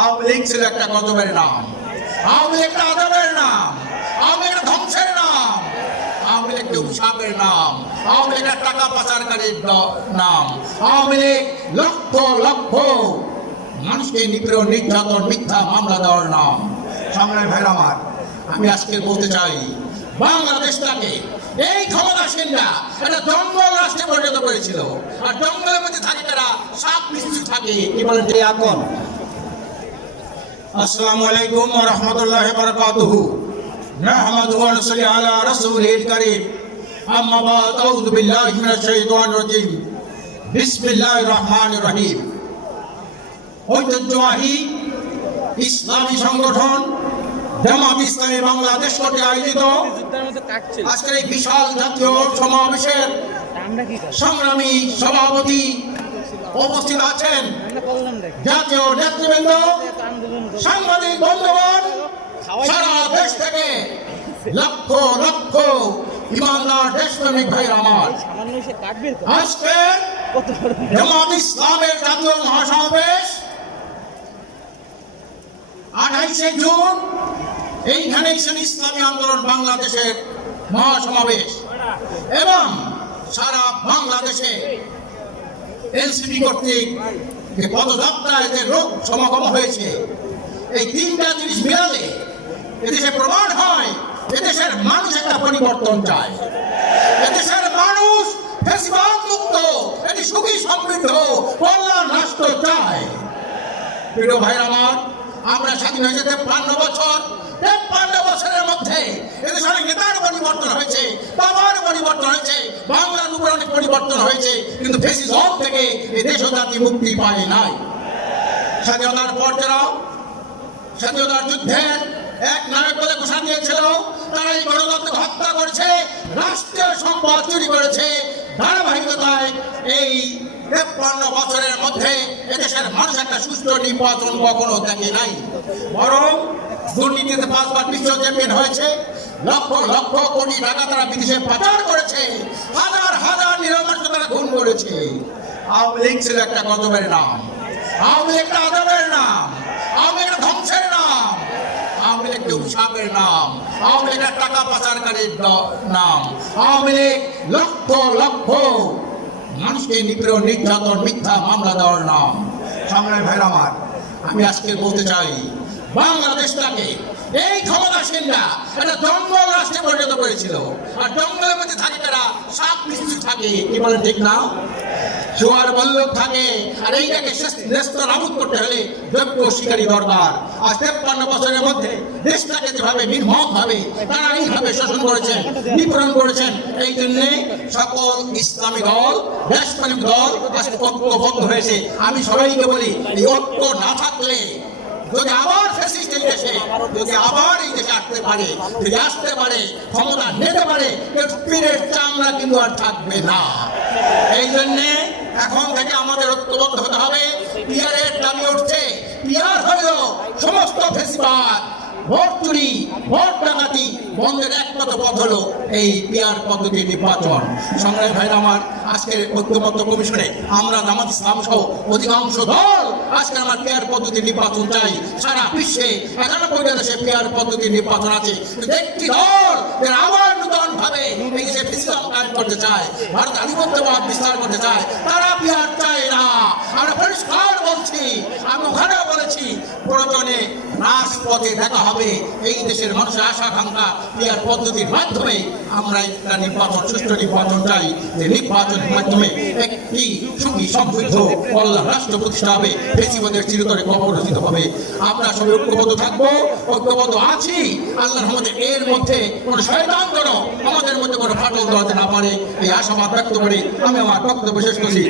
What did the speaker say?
আওয়ামী ছিল একটা গজবের নাম। আওয়ামী একটা আদবের নাম। আওয়ামী লীগ ধ্বংসের নাম। আওয়ামী লীগ একটা অভিশাপের নাম। আওয়ামী লীগ টাকা পাচারকারীর নাম। আওয়ামী লীগ লক্ষ লক্ষ মানুষকে নিপীড়ন নির্যাতন, মিথ্যা মামলা দেওয়ার নাম। সামনে ভাইর আমার, আমি আজকে বলতে চাই, বাংলাদেশটাকে এই ক্ষমতাসীনরা একটা জঙ্গল রাষ্ট্রে পরিণত করেছিল। আর জঙ্গলের মধ্যে থাকে তারা সাপ মিশ্র থাকে। কি বলেন যে এখন আসসালামু আলাইকুম ওয়া রাহমাতুল্লাহি ওয়া বারাকাতুহু। নাহমাদুহু ওয়া নুসাল্লি আলা রাসূলিল কারীম। আম্মা বাদ, আউযু বিল্লাহি মিনাশ শাইতানির রাজীম। বিসমিল্লাহির রহমানির রহিম। ঐতিহ্যবাহী ইসলামী সংগঠন জামাত ইসলামী বাংলাদেশ কর্তৃক আয়োজিত আজকের এই বিশাল জাতীয় সমাবেশের সংগ্রামী সভাপতি উপস্থিত আছেন জাতীয় নেতৃবৃন্দ। সাংবাদিক বন্ধুগণ, সারা দেশ থেকে লক্ষ লক্ষ ইমানদার দেশপ্রেমিক ভাই আমার। আজকে জামাত ইসলামের জাতীয় মহাসমাবেশ, আঠাইশে জুন, এইখানে ছিল ইসলামী আন্দোলন বাংলাদেশের মহাসমাবেশ। এবং সারা বাংলাদেশে এনসিপি কর্তৃক যে পদযাত্রায় যে লোক সমাগম হয়েছে এই তিনটা জিনিস মিলালে এদেশে প্রমাণ হয়, এদেশের মানুষ একটা পরিবর্তন চায়। এদেশের মানুষ ফেসিবাদ মুক্ত, এটি সুখী সমৃদ্ধ, কল্যাণ রাষ্ট্র চায়। প্রিয় ভাই আমার, আমরা স্বাধীন হয়েছে তেপ্পান্ন বছর, তেপ্পান্ন বছরের মধ্যে এদেশে অনেক নেতার পরিবর্তন হয়েছে, বাবার পরিবর্তন হয়েছে, বাংলার উপর অনেক পরিবর্তন হয়েছে, কিন্তু ফেসিজম থেকে এই দেশ জাতি মুক্তি পায় নাই। স্বাধীনতার পর যারা স্বাধীনতার যুদ্ধের এক নায়ক বলে ঘোষণা দিয়েছিল, তারা এই গণতন্ত্রকে হত্যা করেছে, রাষ্ট্রীয় সম্পদ চুরি করেছে। ধারাবাহিকতায় এই তেপ্পান্ন বছরের মধ্যে এদেশের মানুষ একটা সুষ্ঠু নির্বাচন কখনো দেখে নাই। বরং দুর্নীতিতে পাঁচবার বিশ্ব চ্যাম্পিয়ন হয়েছে, লক্ষ লক্ষ কোটি টাকা তারা বিদেশে পাচার করেছে, হাজার হাজার নিরাপত্তা তারা খুন করেছে। আওয়ামী লীগ ছিল একটা গজবের নাম। আওয়ামী লীগ একটা আদবের নাম। একটা অভিশাপের নাম। আওয়ামী লীগ একটা টাকা পাচারকারীর নাম। আওয়ামী লীগ লক্ষ লক্ষ মানুষকে নিপীড়ন, নির্যাতন, মিথ্যা মামলা দেওয়ার নাম। সামনে ভাই আমার, আমি আজকে বলতে চাই, বাংলাদেশটাকে এই ক্ষমতাসীনরা একটা জঙ্গল রাষ্ট্রে পরিণত করেছিল। আর জঙ্গলের মধ্যে থাকে তারা সাপ মিশ্র থাকে, কি বলে ঠিক না? জোয়ার বল্লভ থাকে। আর এইটাকে ন্যস্ত নাবুদ করতে হলে যোগ্য শিকারী দরকার। আজ তেপ্পান্ন বছরের মধ্যে দেশটাকে যেভাবে নির্মম ভাবে তারা এইভাবে শোষণ করেছেন নিপীড়ন করেছেন এই জন্যে সকল ইসলামী দল, দেশপ্রেমিক দল আজকে ঐক্যবদ্ধ হয়েছে। আমি সবাইকে বলি, এই ঐক্য না থাকলে যদি আবার ফ্যাসিস্ট এই দেশে, যদি আবার এই দেশে আসতে পারে, যদি আসতে পারে, ক্ষমতা নিতে পারে চামড়া কিন্তু আর থাকবে না। এই জন্যে এখন থেকে আমাদের ঐক্যবদ্ধ হতে হবে। পিয়ারের দাবি উঠছে পিয়ার হলো সমস্ত ফেসিবাদ, ভোট চুরি, ভোট ডাকাতি, বন্ধের একমাত্র পথ হলো এই পিয়ার পদ্ধতি নির্বাচন। সংগ্রামী ভাইরা আমার, আজকের ঐক্যবদ্ধ কমিশনে আমরা জামাত ইসলাম সহ অধিকাংশ দল আজকে আমার পেয়ার পদ্ধতির নির্বাচন চাই। সারা বিশ্বে একানব্বই দেশে পেয়ার পদ্ধতির নির্বাচন আছে। একটি দল আবার নূতন ভাবে এই দেশে করতে চায় ভারত আধিপত্যবাদ বিস্তার করতে চায়, তারা পেয়ার চায় না। আমরা পরিষ্কার বলছি, আমি ওখানে বলেছি রাজপথে দেখা হবে। এই দেশের মানুষের আশা আকাঙ্ক্ষা পেয়ার পদ্ধতির মাধ্যমে আমরা একটা নির্বাচন, সুষ্ঠু নির্বাচন চাই। যে নির্বাচনের মাধ্যমে একটি সুখী সমৃদ্ধ কল্যাণ রাষ্ট্র প্রতিষ্ঠা হবে বেশিবাদের চিরতরে হবে। আমরা সবাই ঐক্যবদ্ধ থাকব, ঐক্যবদ্ধ আছি। আল্লাহর মধ্যে এর মধ্যে কোনো শয়তান যেন আমাদের মধ্যে কোনো ফাটল ধরাতে না পারে এই আশাবাদ ব্যক্ত করে আমি আমার বক্তব্য শেষ করছি।